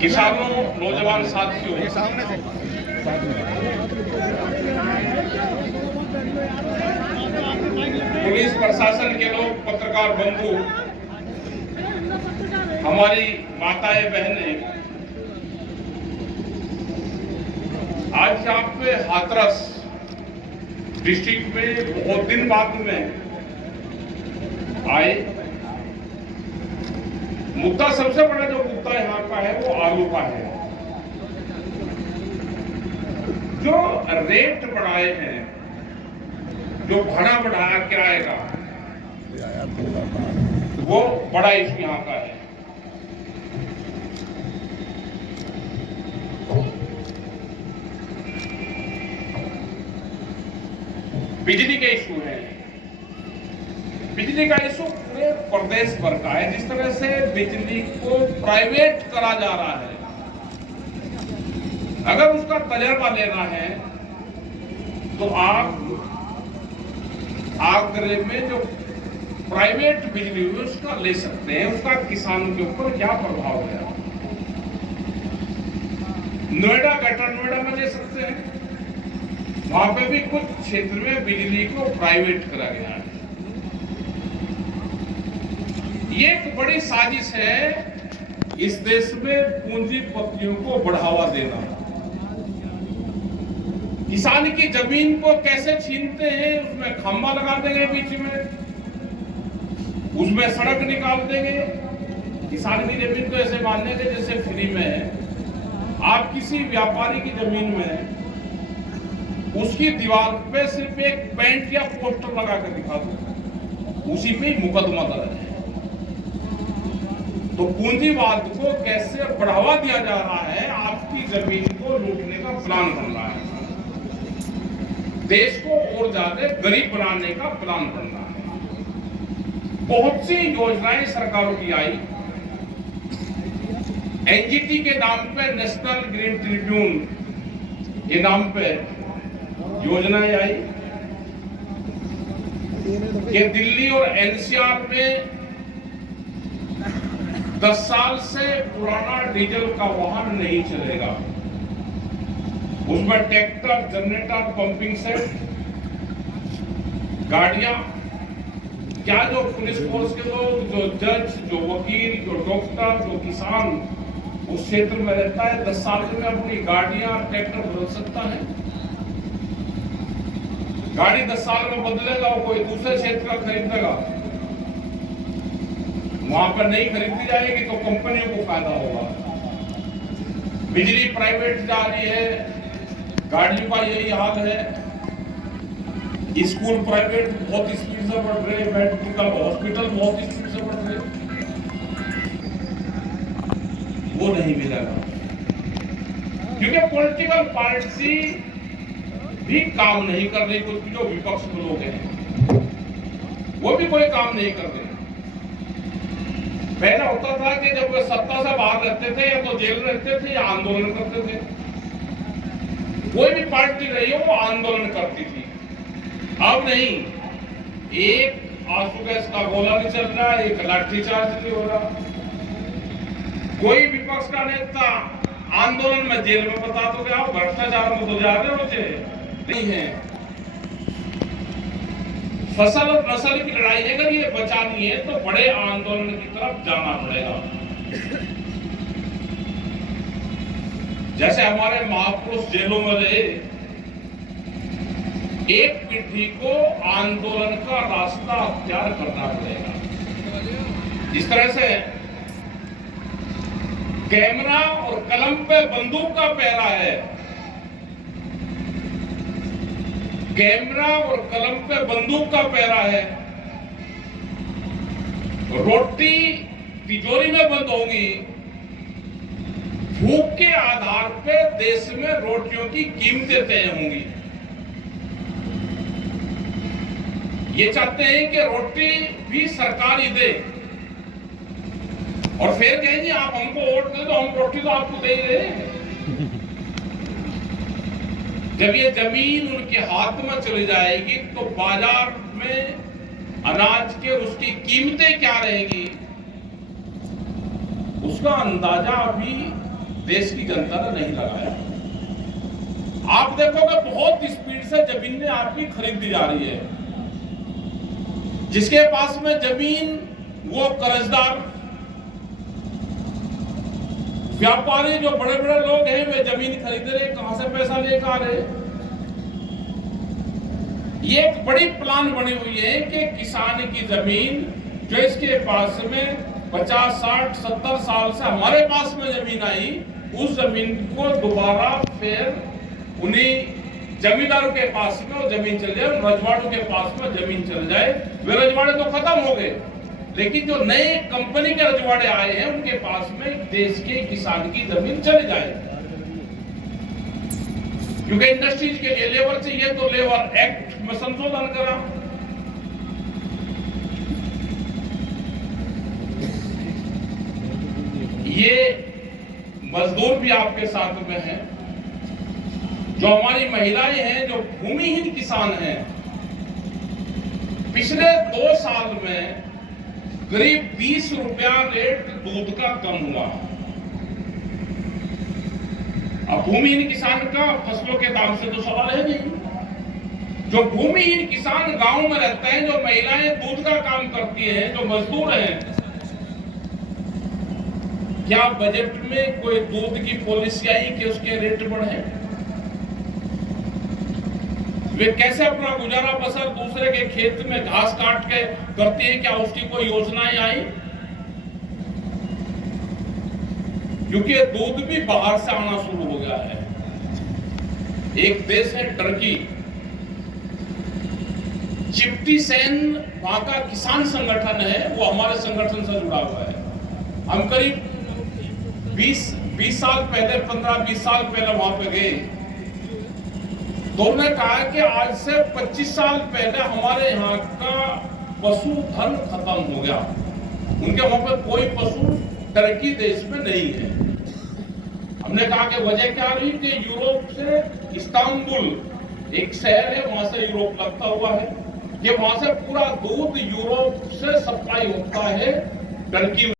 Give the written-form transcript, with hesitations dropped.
किसानों, नौजवान साथियों, पुलिस प्रशासन के लोग, पत्रकार बंधु, हमारी माताएं बहनें, आज यहाँ पे हाथरस डिस्ट्रिक्ट में बहुत दिन बाद में आए। मुद्दा, सबसे बड़ा जो मुद्दा यहाँ का है वो आलू का है। जो रेट बढ़ाए हैं, जो भाड़ा बढ़ाया किराए का, वो बड़ा इश्यू यहाँ का है। बिजली के इशू है। बिजली का इशू पूरे प्रदेश भर का है। जिस तरह से बिजली को प्राइवेट करा जा रहा है, अगर उसका तजर्बा लेना है तो आप आगरे में जो प्राइवेट बिजली है उसका ले सकते हैं। उसका किसानों के ऊपर क्या प्रभाव है। नोएडा, ग्रेटर नोएडा में ले सकते हैं। वहां पे भी कुछ क्षेत्र में बिजली को प्राइवेट करा गया है। ये एक बड़ी साजिश है इस देश में पूंजीपतियों को बढ़ावा देना। किसान की जमीन को कैसे छीनते हैं, उसमें खंभा लगा देंगे बीच में, उसमें सड़क निकाल देंगे। किसान की जमीन को ऐसे मान लेंगे जैसे फ्री में है। आप किसी व्यापारी की जमीन में उसकी दीवार पे सिर्फ एक पेंट या पोस्टर लगा कर दिखा दो, उसी पे ही मुकदमा दर्ज है। तो पूंजीवाद को कैसे बढ़ावा दिया जा रहा है, आपकी जमीन को लूटने का प्लान बन रहा है। देश को और ज्यादा गरीब बनाने का प्लान बन रहा है। बहुत सी योजनाएं सरकारों की आई। एनजीटी के नाम पे, नेशनल ग्रीन ट्रिब्यून के नाम पे योजनाएं आई कि दिल्ली और एनसीआर में 10 साल से पुराना डीजल का वाहन नहीं चलेगा। उसमें ट्रैक्टर, जनरेटर, पंपिंग सेट, गाड़ियां, क्या जो पुलिस फोर्स के लोग, जो जज, जो वकील, जो डॉक्टर, जो किसान उस क्षेत्र में रहता है, 10 साल में अपनी गाड़ियां, ट्रैक्टर बदल सकता है। गाड़ी 10 साल में बदलेगा, वो कोई दूसरे क्षेत्र का खरीदेगा, वहां पर नहीं खरीदी जाएगी तो कंपनियों को फायदा होगा। बिजली प्राइवेट जा रही है, गाड़ियों का यही हाल है। स्कूल प्राइवेट बहुत स्पीड से बढ़ रहे, मेडिकल हॉस्पिटल बहुत स्पीड से बढ़ रहे, वो नहीं मिलेगा क्योंकि पॉलिटिकल पार्टी भी काम नहीं कर रही। कुछ जो विपक्ष के लोग हैं वो भी कोई काम नहीं कर रहे। पहले होता था कि जब वे सत्ता से बाहर रहते थे या तो जेल में रहते थे या आंदोलन करते थे। कोई भी पार्टी रही हो वो आंदोलन करती थी। अब नहीं, एक आंसू गैस का गोला नहीं चल रहा, एक लाठीचार्ज नहीं हो रहा। कोई विपक्ष का नेता आंदोलन में जेल में बता दो कि आप भ्रष्टाचार में तो जा रहे हो, नहीं है। फसल और नस्ल की लड़ाई अगर ये बचानी है तो बड़े आंदोलन की तरफ जाना पड़ेगा। जैसे हमारे महापुरुष जेलों में रहे, एक पीढ़ी को आंदोलन का रास्ता अख्तियार करना पड़ेगा। जिस तरह से कैमरा और कलम पे बंदूक का पहरा है, कैमरा और कलम पे बंदूक का पहरा है, रोटी तिजोरी में बंद होगी, भूख के आधार पे देश में रोटियों की कीमतें तय होंगी। ये चाहते हैं कि रोटी भी सरकार ही दे, और फिर कहेंगे आप हमको वोट दे तो हम रोटी तो आपको दे ही रहे हैं। जब ये जमीन उनके हाथ में चली जाएगी तो बाजार में अनाज के उसकी कीमतें क्या रहेगी, उसका अंदाजा अभी देश की जनता ने नहीं लगाया। आप देखोगे बहुत स्पीड से जमीन आपकी खरीद दी जा रही है। जिसके पास में जमीन वो कर्जदार व्यापारी, जो बड़े बड़े लोग हैं, वे जमीन खरीद रहे, कहां से पैसा लेकर आ रहे। ये एक बड़ी प्लान बनी हुई है कि किसान की जमीन जो इसके पास में 50, 60, 70 साल से हमारे पास में जमीन आई, उस जमीन को दोबारा फिर उन्हीं जमींदारों के पास में वो जमीन चल जाए, रजवाड़ों के पास में जमीन चल जाए। वे रजवाड़े तो खत्म हो गए, लेकिन जो नए कंपनी के रजवाड़े आए हैं उनके पास में देश के किसान की जमीन चली जाए। क्योंकि इंडस्ट्रीज के लिए लेबर चाहिए तो लेबर एक्ट में संशोधन करा। ये मजदूर भी आपके साथ में हैं, जो हमारी महिलाएं हैं, जो भूमिहीन किसान हैं। पिछले 2 साल में करीब 20 रुपया रेट दूध का कम हुआ। अब भूमिहीन किसान का फसलों के दाम से तो सवाल है नहीं। जो भूमिहीन किसान गांव में रहते हैं, जो महिलाएं दूध का काम करती हैं, जो मजदूर हैं, क्या बजट में कोई दूध की पॉलिसी आई कि उसके रेट बढ़े? वे कैसे अपना गुजारा बसर दूसरे के खेत में घास काट के करती है? क्या उसकी कोई योजनाएं आई? क्योंकि दूध भी बाहर से आना शुरू हो गया है। एक देश है टर्की, चिप्टी सेन वहां का किसान संगठन है, वो हमारे संगठन से जुड़ा हुआ है। हम करीब 20 साल पहले, 15-20 साल पहले वहां पे गए तो उन्होंने कहा कि आज से 25 साल पहले हमारे यहाँ का पशुधन खत्म हो गया। उनके वहां पर कोई पशु टर्की देश में नहीं है। हमने कहा कि वजह क्या रही कि यूरोप से इस्तांबुल एक शहर है, वहां से यूरोप लगता हुआ है, कि वहां से पूरा दूध यूरोप से सप्लाई होता है टर्की में।